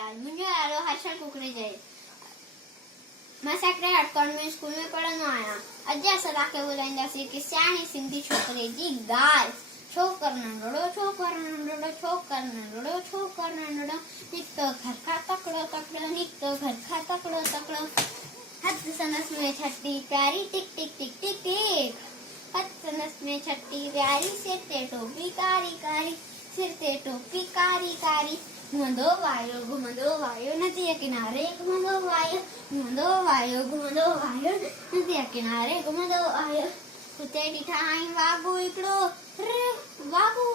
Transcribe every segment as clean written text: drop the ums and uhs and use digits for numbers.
यार, मुझे यार हर्षल कुकरे जाए। मैं सेक्रेट हार्ट कॉन्वेंट स्कूल में पढ़ने आया। अज्जा सदा के बोलेंगे सी कि स्याणी सिंधी छोकरे जी गाय छोकर नंडो छोकर नंडो छोकर नंडो छोकर नंडो नित्तो घर का तकड़ो तकड़ो नित्तो घर का तकड़ो तकड़ो हद सनस में छट्टी प्यारी टिक टिक टिक टिक टिक हद सनस में छट्टी प्यारी सिर ते टोपी कारी कारी सिर ते टोपी कारी कारी घुमंदो वायो नदिया किनारे घुमंदो वायो नदिया किनारे घुमंदो वायो कुते ठाई वागो एकड़ो रे वागो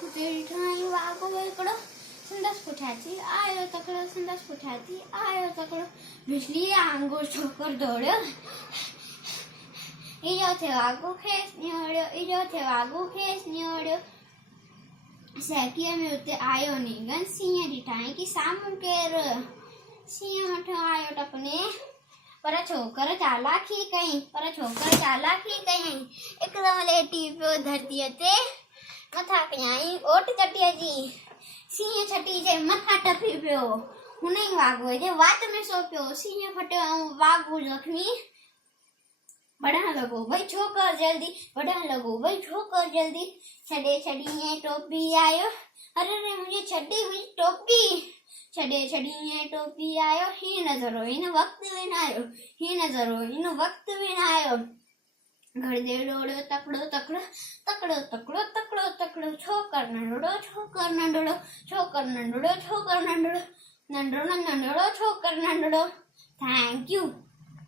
कुते ठाई वागो एकड़ो संदस पुठाती आयो तकड़ो संदस पुठाती आयो तकड़ो बिजली आंगो छोकर दौड़ो इजो थे वागो खेस नियोड़ो इजो थे वागो खेस नियोड़ो सैकिया में उते आयो नीगन सिंह डिठाई की सामन केर सिंह मठो आयो टपने पर छोकर चालाकी कहीं एकदम लेटी पे धरती ते मथा कयाई ओट चटिया जी सिंह छटी जे मथा टपी पियो हुने वागो जे वात में सो पियो सिंह फटे वागो जखनी बड़ा लगो भाई छोकर जल्दी बड़ा लगो भाई छोकर जल्दी छड़े छड़ी टोपी आयो अरे रे मुझे छड़ी हुई टोपी छड़े छड़ी टोपी आयो ही नजरो इन वक्त में आयो ही नजरो इन वक्त में आयो घर दे डोड़ो तकड़ो तकड़ो तकड़ो तकड़ो तकड़ो तकड़ो छोकर नंडो छोकर नंडो छोकर नंडो छोकर नंडो नंडो नंडो छोकर नंडो थैंक यू।